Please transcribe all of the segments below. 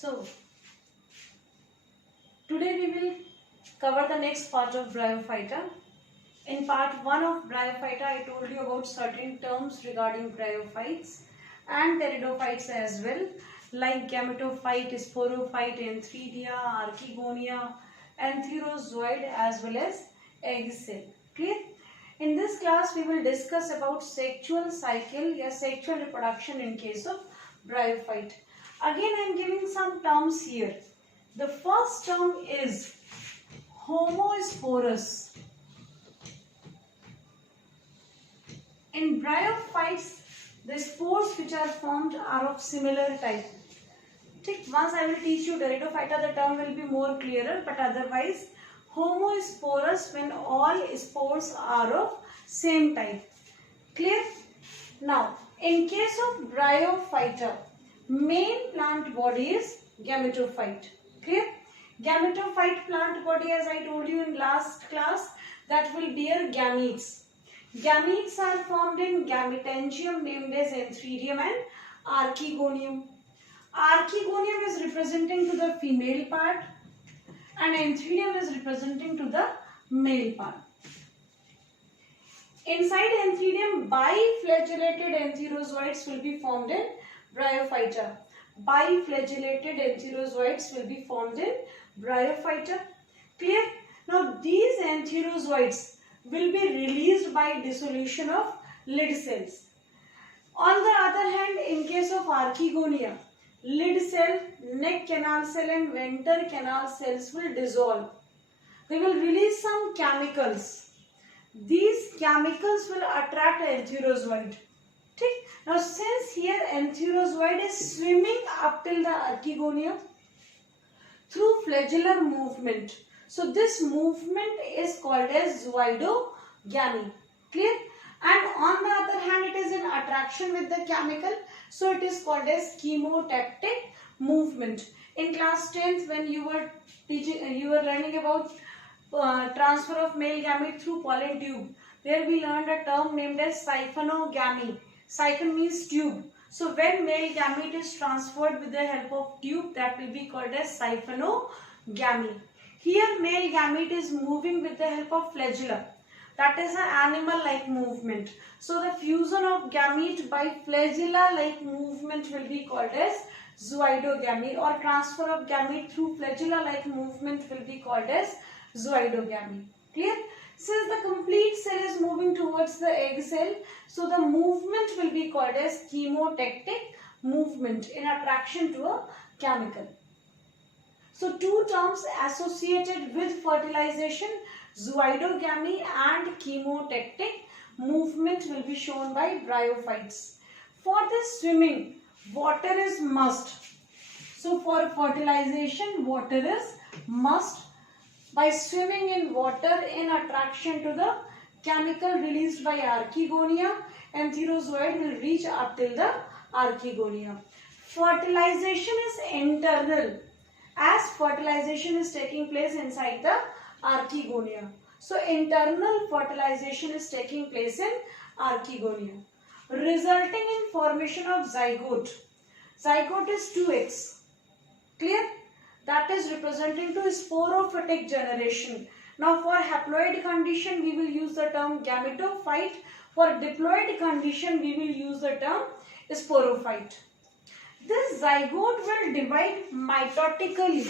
So, today we will cover the next part of Bryophyta. In part 1 of Bryophyta, I told you about certain terms regarding bryophytes and pteridophytes as well, like gametophyte, sporophyte, antheridia, archegonia, antherozoid as well as egg cell. Clear? In this class, we will discuss about sexual cycle or sexual reproduction in case of bryophyte. Again, I am giving some terms here. The first term is homosporous. In bryophytes, the spores which are formed are of similar type. Once I will teach you pteridophyta, the term will be more clearer, but otherwise homosporous when all spores are of same type. Clear? Now, in case of bryophyta, main plant body is gametophyte. Clear? Gametophyte plant body, as I told you in last class, that will bear gametes. Gametes are formed in gametangium named as antheridium and archegonium. Archegonium is representing to the female part and antheridium is representing to the male part. Inside antheridium, biflagellated antherozoids will be formed in bryophyta. Biflagellated antherozoids will be formed in bryophyta. Clear? Now these antherozoids will be released by dissolution of lid cells. On the other hand, in case of archegonia, lid cell, neck canal cell and venter canal cells will dissolve. They will release some chemicals. These chemicals will attract antherozoid. Now since here antherozoid is swimming up till the archegonia through flagellar movement. So this movement is called as zoidogamy. Clear? And on the other hand, it is in attraction with the chemical. So it is called as chemotactic movement. In class 10th, when you were learning about transfer of male gamete through pollen tube, there we learned a term named as siphonogamy. Siphon means tube. So when male gamete is transferred with the help of tube, that will be called as siphonogamy. Here male gamete is moving with the help of flagella. That is an animal-like movement. So the fusion of gamete by flagella-like movement will be called as zoidogamy, or transfer of gamete through flagella-like movement will be called as zoidogamy. Clear? Since the complete cell is moving towards the egg cell, so the movement will be called as chemotactic movement in attraction to a chemical. So two terms associated with fertilization, zoidogamy and chemotactic movement, will be shown by bryophytes. For this swimming, water is must. So for fertilization, water is must. By swimming in water in attraction to the chemical released by archegonia, antherozoid will reach up till the archegonia. Fertilization is internal, as fertilization is taking place inside the archegonia. So internal fertilization is taking place in archegonia, resulting in formation of zygote. Zygote is 2 eggs. Clear? That is representing to sporophytic generation. Now for haploid condition, we will use the term gametophyte. For diploid condition, we will use the term sporophyte. This zygote will divide mitotically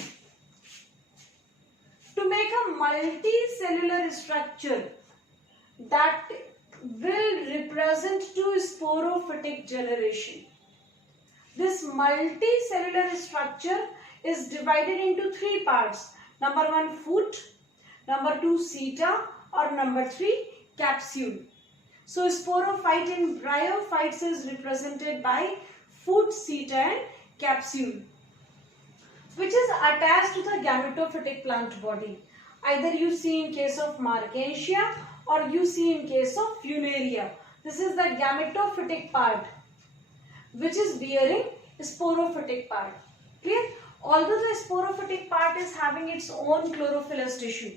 to make a multicellular structure that will represent to sporophytic generation. This multicellular structure is divided into 3 parts. Number 1, foot. Number 2, seta. Or number 3, capsule. So sporophyte in bryophytes is represented by foot, seta and capsule, which is attached to the gametophytic plant body. Either you see in case of Marchantia or you see in case of Funaria. This is the gametophytic part which is bearing sporophytic part. Clear? Although the sporophytic part is having its own chlorophyllous tissue,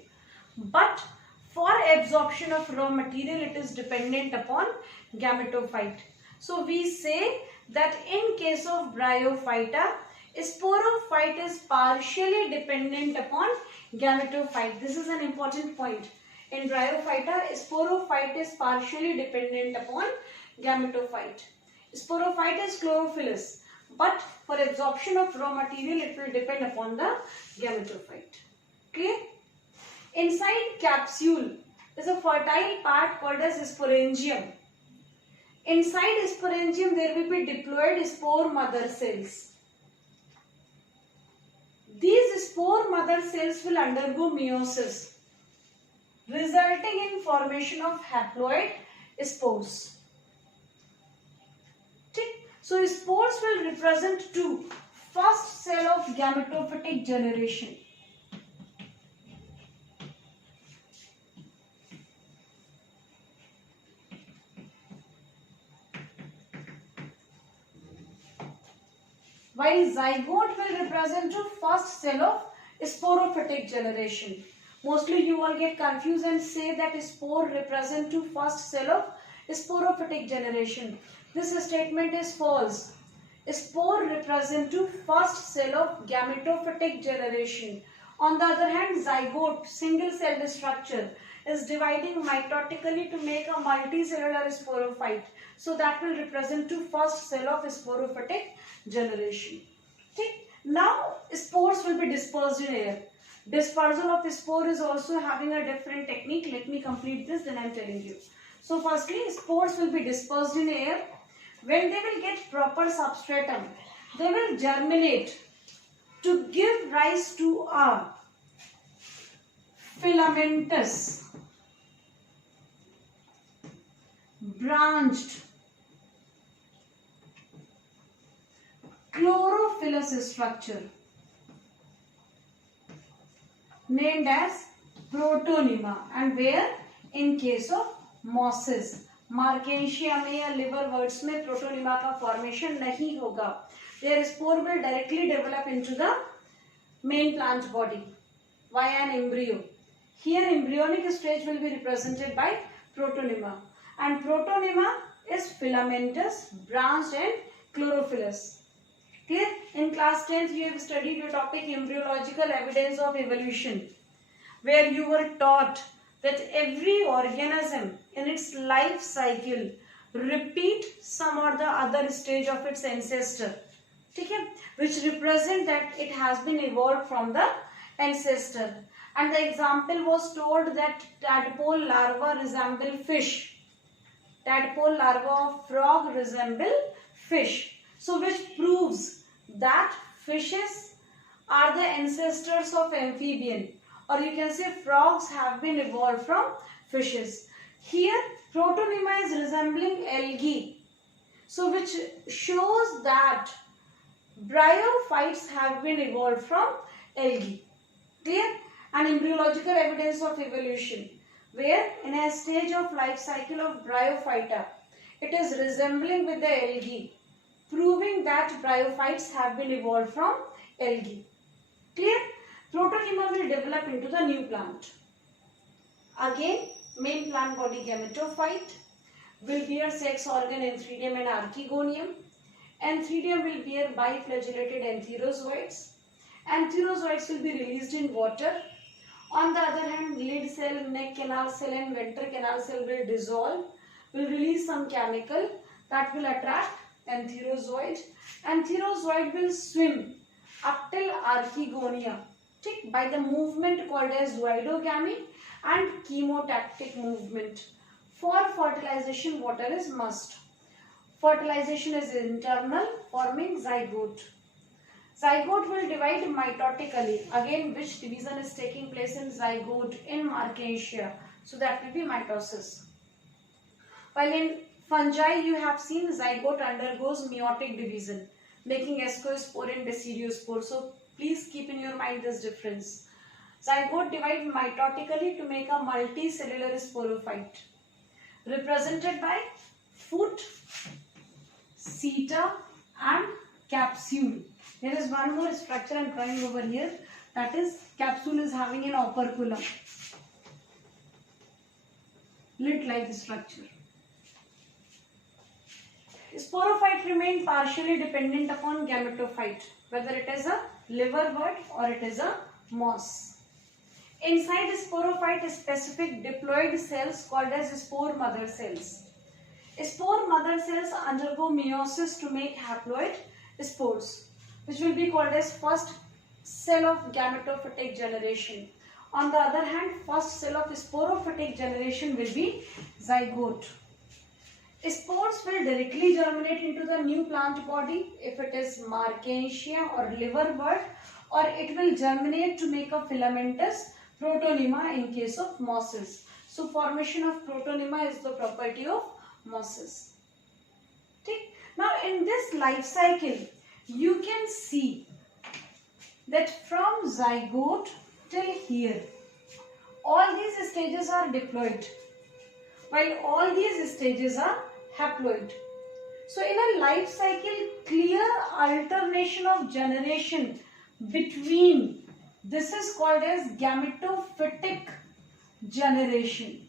but for absorption of raw material it is dependent upon gametophyte. So we say that in case of bryophyta, Sporophyte is partially dependent upon gametophyte. This is an important point. In Bryophyta, sporophyte is partially dependent upon gametophyte. Sporophyte is chlorophyllous, but for absorption of raw material, it will depend upon the gametophyte. Clear? Inside capsule is a fertile part called as sporangium. Inside sporangium, there will be diploid spore mother cells. These spore mother cells will undergo meiosis, resulting in formation of haploid spores. So spores will represent two. First cell of gametophytic generation. While zygote will represent the first cell of sporophytic generation. Mostly you all get confused and say that spore represent to first cell of sporophytic generation. This statement is false. Spore represent to first cell of gametophytic generation. On the other hand, zygote, single celled structure, is dividing mitotically to make a multicellular sporophyte. So that will represent to first cell of sporophytic generation. Okay. Now spores will be dispersed in air. Dispersal of spore is also having a different technique. Let me complete this, then I am telling you. So firstly, spores will be dispersed in air. When they will get proper substratum, they will germinate to give rise to a filamentous, branched, chlorophyllous structure named as protonema. And where? In case of mosses. मार्केशिया में या liver words में protonema का formation नहीं होगा. Their spore will directly develop into the main plant body via an embryo. Here embryonic stage will be represented by protonema, and protonema is filamentous, branched and chlorophyllous. Clear? In class 10th you have studied your topic embryological evidence of evolution, where you were taught that every organism in its life cycle repeat some or the other stage of its ancestor, okay, which represent that it has been evolved from the ancestor. And the example was told that tadpole larva resemble fish. Tadpole larva of frog resemble fish. So which proves that fishes are the ancestors of amphibian, or you can say frogs have been evolved from fishes. Here protonema is resembling algae, so which shows that bryophytes have been evolved from algae. Clear? An embryological evidence of evolution, where in a stage of life cycle of Bryophyta, it is resembling with the algae, proving that bryophytes have been evolved from algae. Clear? Protonema will develop into the new plant. Again, main plant body gametophyte will bear sex organ Antheridium and Archegonium. Antheridium will bear biflagellated antherozoids. Antherozoids will be released in water. On the other hand, lid cell, neck canal cell and ventral canal cell will dissolve, will release some chemical that will attract antherozoid. Antherozoid will swim up till archegonia by the movement called as zoidogamy and chemotactic movement. For fertilization, water is must. Fertilization is internal, forming zygote. Zygote will divide mitotically. Again, which division is taking place in zygote? In Marchantia. So that will be mitosis. While in fungi, you have seen zygote undergoes meiotic division, making ascospore and basidiospore. So please keep in your mind this difference. Zygote divide mitotically to make a multicellular sporophyte, represented by foot, seta and capsule. There is one more structure I am drawing over here, that is capsule is having an operculum, lid-like structure. Sporophyte remain partially dependent upon gametophyte. whether it is a liverwort or it is a moss. Inside sporophyte, specific diploid cells called as spore mother cells. Spore mother cells undergo meiosis to make haploid spores, which will be called as first cell of gametophytic generation. On the other hand, first cell of sporophytic generation will be zygote. Spores will directly germinate into the new plant body if it is Marchantia or liverwort, or it will germinate to make a filamentous protonema in case of mosses. So formation of protonema is the property of mosses. Okay. Now in this life cycle, you can see that from zygote till here, all these stages are diploid, while all these stages are haploid. So in a life cycle, clear alternation of generation between, this is called as gametophytic generation,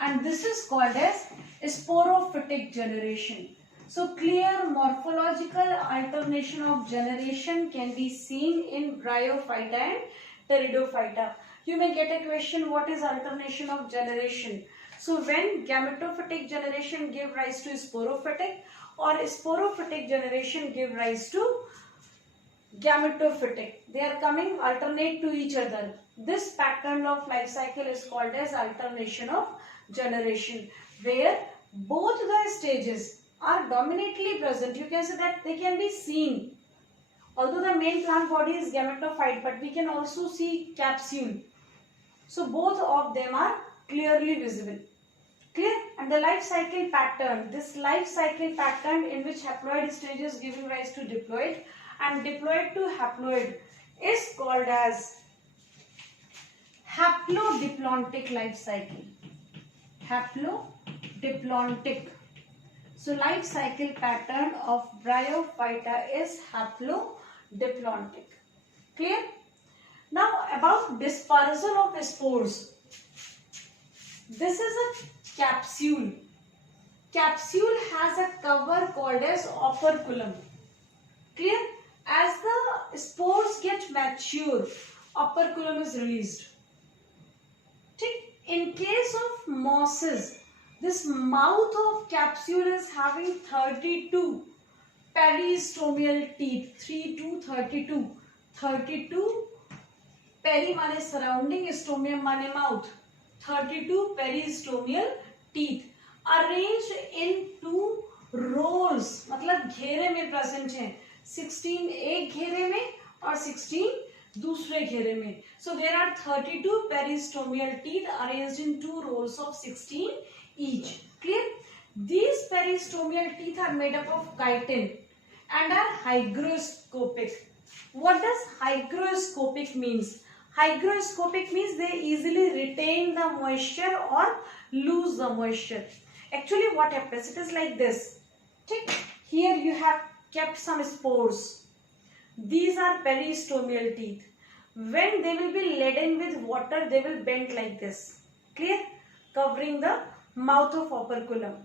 and this is called as sporophytic generation. So clear morphological alternation of generation can be seen in Bryophyta and Pteridophyta. You may get a question, what is alternation of generation? So when gametophytic generation give rise to sporophytic, or sporophytic generation give rise to gametophytic, they are coming alternate to each other. This pattern of life cycle is called as alternation of generation, where both the stages are dominantly present. You can say that they can be seen. Although the main plant body is gametophyte, but we can also see capsule. So both of them are clearly visible. Clear? And the life cycle pattern, this life cycle pattern in which haploid stages giving rise to diploid and diploid to haploid is called as haplodiplontic life cycle. Haplodiplontic. So life cycle pattern of Bryophyta is haplodiplontic. Clear? Now about dispersal of spores. This is a capsule. Capsule has a cover called as operculum. Clear? As the spores get mature, operculum is released. In case of mosses, this mouth of capsule is having 32 peristomial teeth. 3 to 32. 32 peri माने surrounding, stomium माने mouth. 32 peristomial teeth arranged in 2 rows, मतलब घेरे में present हैं. 16 एक घेरे में और 16 दूसरे घेरे में. So there are 32 peristomial teeth arranged in 2 rows of 16 each. Clear? These peristomial teeth are made up of chitin and are hygroscopic. What does hygroscopic means? Hygroscopic means they easily retain the moisture or lose the moisture. Actually what happens? It is like this. Here you have kept some spores. These are peristomial teeth. When they will be laden with water, they will bend like this. Clear? Covering the mouth of operculum.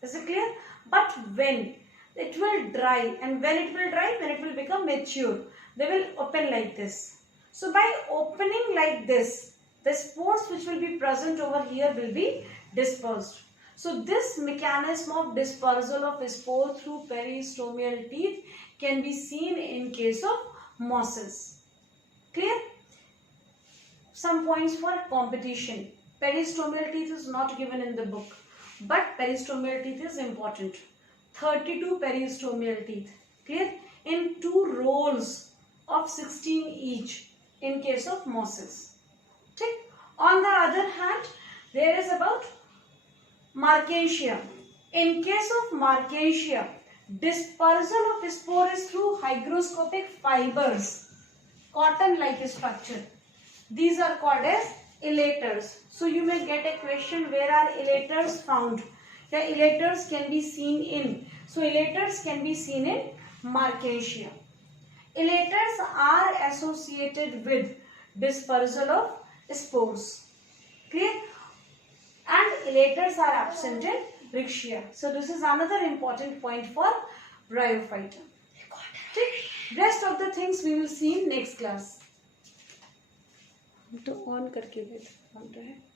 Is it clear? But when it will dry, and when it will dry, when it will become mature, they will open like this. So by opening like this, the spores which will be present over here will be dispersed. So this mechanism of dispersal of spore through peristomial teeth can be seen in case of mosses. Clear? Some points for competition. Peristomial teeth is not given in the book, but peristomial teeth is important. 32 peristomial teeth. Clear? In 2 rows of 16 each in case of mosses. On the other hand, there is about Marchantia. In case of Marchantia, dispersal of spore is through hygroscopic fibers, cotton-like structure. These are called as elaters. So you may get a question, where are elaters found? The elaters can be seen in. So elaters can be seen in Marchantia. Elaters are associated with dispersal of spores. Clear? And elaters are absent in Rixia. So this is another important point for Bryophyta. Rest of the things we will see in next class. तो on करके देते हैं